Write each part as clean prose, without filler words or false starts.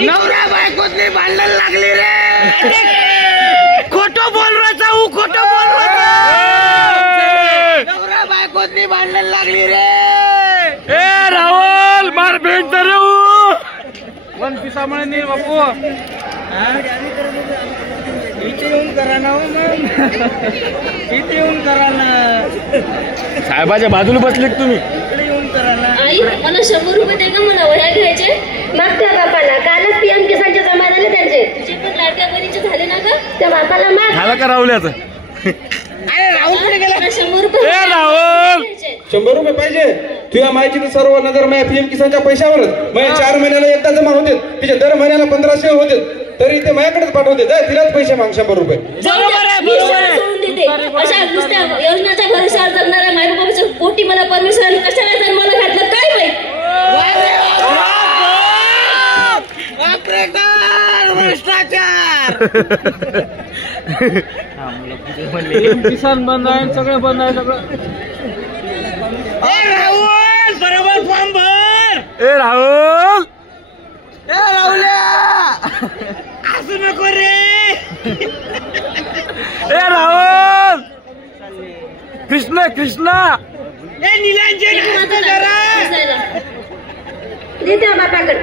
नवरा बायकोतली भांडण लागली रे. खोटं बोल रहा हूँ, खोटं बोल रहा. नवरा बायकोतली भांडण लागली रे. ए राहुल मार भेट रे वन पिसामुळे नाही बापू. इथे येऊन करा ना, इथे येऊन करा ना. साहेबाच्या बाजूला बसले तुम्ही. इकडे येऊन करा ना. आई मला 100 रुपये दे का, मला वह्या घ्यायचे. मागच्या बापाला कालच PM किसानचे जमा झाले त्यांचे. तुझे पण लाडक्या बहिणीचे झाले ना का? त्या बापाला माग. झालं का राहुल्याचं? अरे राहुल कुठे गेला? मला 100 रुपये ए राहुल 100 रुपये पाहिजे. तुझ्या माहिती तर सर्व नजर माझ्या PM किसानच्या पैशावरच. माझ्या 4 महिन्याला एकदा जमा होते, तिचे दर महिन्याला 1500 होते, तरी ते माझ्याकडेच पाठवते. तिलाच पैसे माग 100 रुपये. सोडून देते. अशा नुसत्या योजनेच्या भरोशावर जगणाऱ्या मायबापाच्या पोटी मला परमेश्वराने कशाला जन्माला घातलं काय माहित. भ्रष्टाचार. किसान बंद आहे, सगळं बंद आहे सगळं. राहुल बरोबर फॉर्म भर. ए राहुल, ए राहुल्या असू नको रे. ए राहुल, कृष्णा कृष्णा. ए निलांजन जरा दे त्या बापाकडे.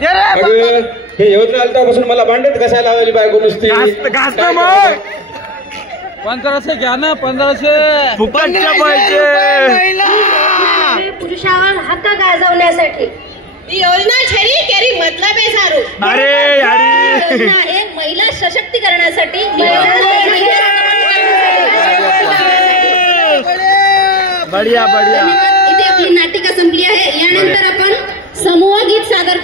दे रे. अगं, हे योजना आल्यापासून मला भांडत कशाला लावली बायको नुसती. घास ना मग. 1500 घ्या ना, 1500 फुकटच्या पाहिजे. पुरुषावर हक्क गाजवण्यासाठी ही योजना छरी केरी मतलब आहे सारू. अरे यारी योजना आहे महिला सशक्तीकरणासाठी. बढिया बढिया. इथे आपली नाटिका संपली आहे. यानंतर आपण समूह गीत सादर